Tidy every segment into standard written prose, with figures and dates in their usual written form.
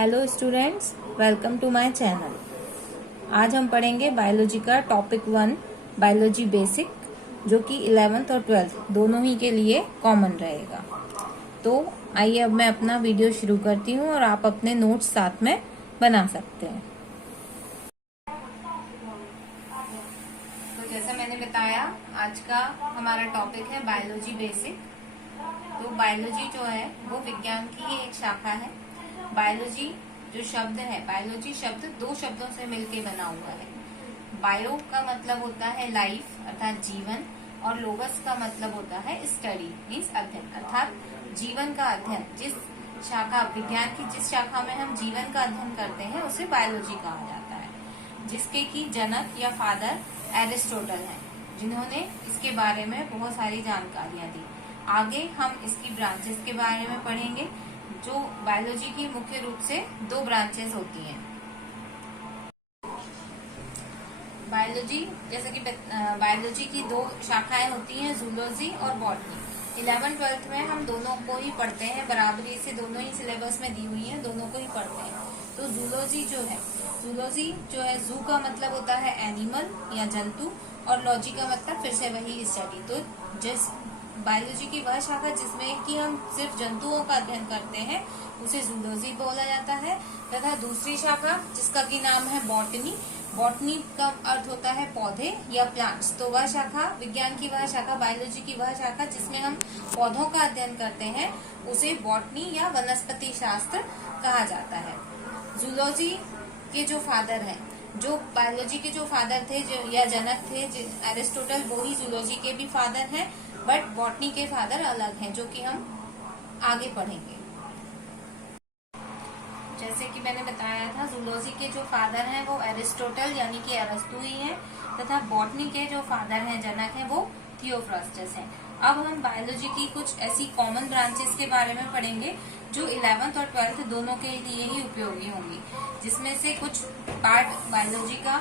Hello students, welcome to my channel. आज हम पढ़ेंगे बायोलॉजी का टॉपिक 1 बायोलॉजी बेसिक, जो कि 11th और 12th दोनों ही के लिए कॉमन रहेगा। तो आइए अब मैं अपना वीडियो शुरू करती हूँ और आप अपने नोट्स साथ में बना सकते हैं। तो जैसा मैंने बताया, आज का हमारा टॉपिक है बायोलॉजी बेसिक। तो बायोलॉजी जो है वो विज्ञान की ही एक शाखा है। बायोलॉजी जो शब्द है, बायोलॉजी शब्द दो शब्दों से मिलकर बना हुआ है। बायो का मतलब होता है लाइफ अर्थात जीवन, और लोगस का मतलब होता है स्टडी मीन्स अध्ययन अर्थात जीवन का अध्ययन। जिस शाखा विज्ञान की जिस शाखा में हम जीवन का अध्ययन करते हैं उसे बायोलॉजी कहा जाता है, जिसके की जनक या फादर एरिस्टोटल हैं, जिन्होंने इसके बारे में बहुत सारी जानकारियां दी। आगे हम इसकी ब्रांचेस के बारे में पढ़ेंगे। जो बायोलॉजी की मुख्य रूप से दो ब्रांचेस होती हैं। बायोलॉजी जैसे कि बायोलॉजी की दो शाखाएं होती हैं, जूलॉजी और बॉटनी। 11th-12th में हम दोनों को ही पढ़ते हैं, बराबरी से दोनों ही सिलेबस में दी हुई हैं, दोनों को ही पढ़ते हैं। तो जूलॉजी जो है जू का मतलब होता है एनिमल या जंतु, और लॉजी का मतलब फिर से वही स्टडी। तो जिस बायोलॉजी की वह शाखा जिसमें कि हम सिर्फ जंतुओं का अध्ययन करते हैं उसे जूलॉजी बोला जाता है, तथा दूसरी शाखा जिसका की नाम है बॉटनी। बॉटनी का अर्थ होता है पौधे या प्लांट्स। तो वह शाखा विज्ञान की वह शाखा, बायोलॉजी की वह शाखा जिसमें हम पौधों का अध्ययन करते हैं उसे बॉटनी या वनस्पति शास्त्र कहा जाता है। जूलॉजी के जो फादर हैं, जो बायोलॉजी के जो फादर थे या जनक थे एरिस्टोटल, वो ही जूलॉजी के भी फादर हैं, बट बॉटनी के फादर अलग हैं, जो कि हम आगे पढ़ेंगे। जैसे कि मैंने बताया था, जूलॉजी के जो फादर हैं वो एरिस्टोटल यानी कि अरस्तु ही हैं, तथा बॉटनी के जो फादर हैं, जनक हैं, वो थियोफ्रास्टस हैं। अब हम बायोलॉजी की कुछ ऐसी कॉमन ब्रांचेस के बारे में पढ़ेंगे जो 11th और 12th दोनों के लिए ही उपयोगी होंगी, जिसमें से कुछ पार्ट बायोलॉजी का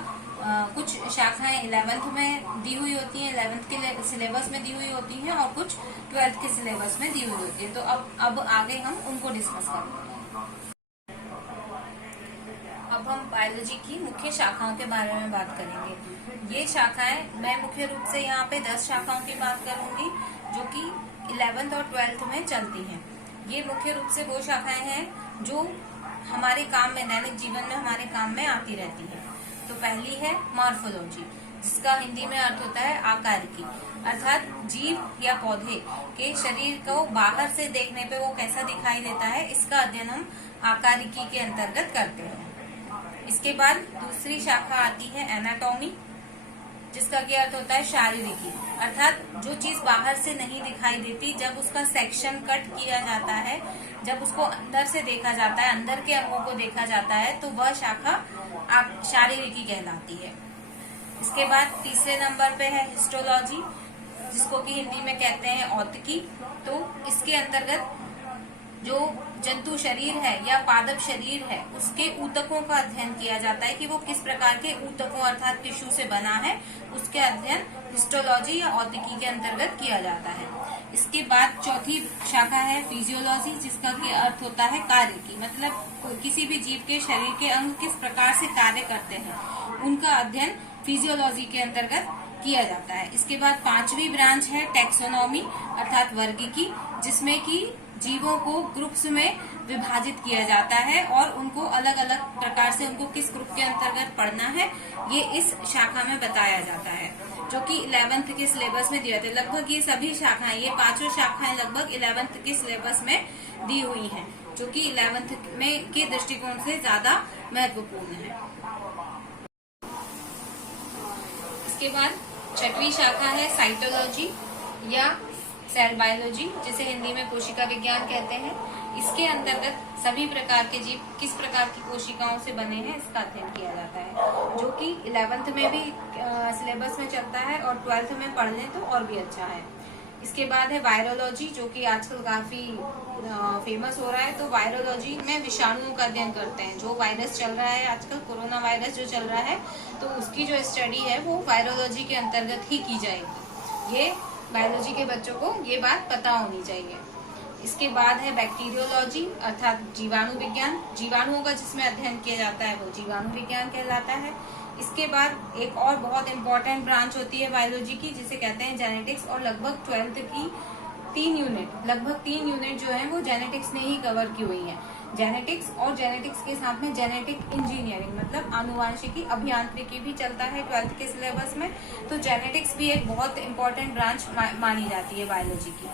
कुछ शाखाएं 11th में दी हुई होती हैं, 11th के सिलेबस में दी हुई होती हैं, और कुछ 12th के सिलेबस में दी हुई होती है। तो अब आगे हम उनको डिस्कस करेंगे। अब हम बायोलॉजी की मुख्य शाखाओं के बारे में बात करेंगे। ये शाखाएं, मैं मुख्य रूप से यहाँ पे 10 शाखाओं की बात करूंगी जो कि 11th और 12th में चलती हैं। ये मुख्य रूप से वो शाखाएं हैं जो हमारे काम में, दैनिक जीवन में हमारे काम में आती रहती है। तो पहली है मॉर्फोलॉजी, जिसका हिंदी में अर्थ होता है आकारिकी, अर्थात जीव या पौधे के शरीर को बाहर से देखने पे वो कैसा दिखाई देता है, इसका अध्ययन हम आकारिकी के अंतर्गत करते हैं। इसके बाद दूसरी शाखा आती है एनाटॉमी, जिसका क्या अर्थ होता है शारीरिकी, अर्थात जो चीज बाहर से नहीं दिखाई देती, जब उसका सेक्शन कट किया जाता है, जब उसको अंदर से देखा जाता है, अंदर के अंगों को देखा जाता है, तो वह शाखा शारीरिकी कहलाती है। इसके बाद तीसरे नंबर पे है हिस्टोलॉजी, जिसको कि हिंदी में कहते हैं औतकी। तो इसके अंतर्गत जो जंतु शरीर है या पादप शरीर है उसके ऊतकों का अध्ययन किया जाता है कि वो किस प्रकार के ऊतकों अर्थात टिश्यू से बना है, उसके अध्ययन हिस्टोलॉजी या औतकी के अंतर्गत किया जाता है। इसके बाद चौथी शाखा है फिजियोलॉजी, जिसका की अर्थ होता है कार्य की, मतलब किसी भी जीव के शरीर के अंग किस प्रकार से कार्य करते हैं, उनका अध्ययन फिजियोलॉजी के अंतर्गत किया जाता है। इसके बाद पांचवी ब्रांच है टैक्सोनॉमी अर्थात वर्गीकी, जिसमें कि जीवों को ग्रुप्स में विभाजित किया जाता है और उनको अलग अलग प्रकार से उनको किस ग्रुप के अंतर्गत पढ़ना है, ये इस शाखा में बताया जाता है, जो कि 11th के सिलेबस में दिया जाता है। लगभग ये सभी शाखाएं, ये पांचों शाखाएं लगभग 11th के सिलेबस में दी हुई हैं, जो कि 11th में के दृष्टिकोण से ज्यादा महत्वपूर्ण है। इसके बाद छठवीं शाखा है साइटोलॉजी या सेल बायोलॉजी, जिसे हिंदी में कोशिका विज्ञान कहते हैं। इसके अंतर्गत सभी प्रकार के जीव किस प्रकार की कोशिकाओं से बने हैं, इसका अध्ययन किया जाता है, जो कि 11th में भी सिलेबस में चलता है और 12th में पढ़ लें तो और भी अच्छा है। इसके बाद है वायरोलॉजी, जो कि आजकल काफी फेमस हो रहा है। तो वायरोलॉजी में विषाणुओं का अध्ययन करते हैं। जो वायरस चल रहा है आजकल, कोरोना वायरस जो चल रहा है, तो उसकी जो स्टडी है वो वायरोलॉजी के अंतर्गत ही की जाएगी। ये बायोलॉजी के बच्चों को ये बात पता होनी चाहिए। इसके बाद है बैक्टीरियोलॉजी अर्थात जीवाणु विज्ञान। जीवाणुओं का जिसमें अध्ययन किया जाता है वो जीवाणु विज्ञान कहलाता है। इसके बाद एक और बहुत इंपॉर्टेंट ब्रांच होती है बायोलॉजी की जिसे कहते हैं जेनेटिक्स, और लगभग 12th की 3 यूनिट जो है वो जेनेटिक्स ने ही कवर की हुई है। जेनेटिक्स और जेनेटिक्स के साथ में जेनेटिक इंजीनियरिंग मतलब आनुवांशिकी अभियांत्रिकी भी चलता है 12th के सिलेबस में। तो जेनेटिक्स भी एक बहुत इंपॉर्टेंट ब्रांच मानी जाती है बायोलॉजी की,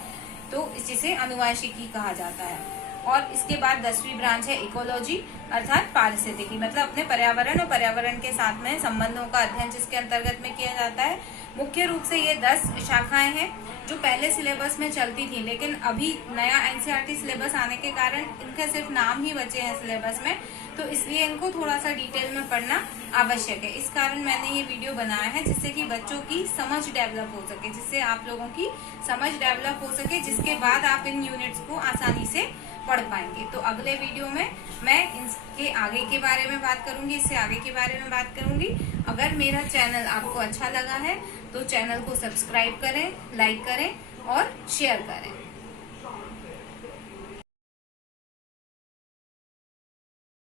तो जिसे आनुवांशिकी कहा जाता है। और इसके बाद 10वीं ब्रांच है इकोलॉजी अर्थात पारिस्थितिकी, मतलब अपने पर्यावरण और पर्यावरण के साथ में संबंधों का अध्ययन जिसके अंतर्गत में किया जाता है। मुख्य रूप से ये 10 शाखाएं हैं जो पहले सिलेबस में चलती थी, लेकिन अभी नया एनसीईआरटी सिलेबस आने के कारण इनके सिर्फ नाम ही बचे हैं सिलेबस में, तो इसलिए इनको थोड़ा सा डिटेल में पढ़ना आवश्यक है। इस कारण मैंने ये वीडियो बनाया है जिससे कि बच्चों की समझ डेवलप हो सके, जिससे आप लोगों की समझ डेवलप हो सके, जिसके बाद आप इन यूनिट्स को आसानी से पढ़ पाएंगे। तो अगले वीडियो में मैं इसके आगे के बारे में बात करूंगी, इससे आगे के बारे में बात करूंगी। अगर मेरा चैनल आपको अच्छा लगा है तो चैनल को सब्सक्राइब करें, लाइक करें और शेयर करें।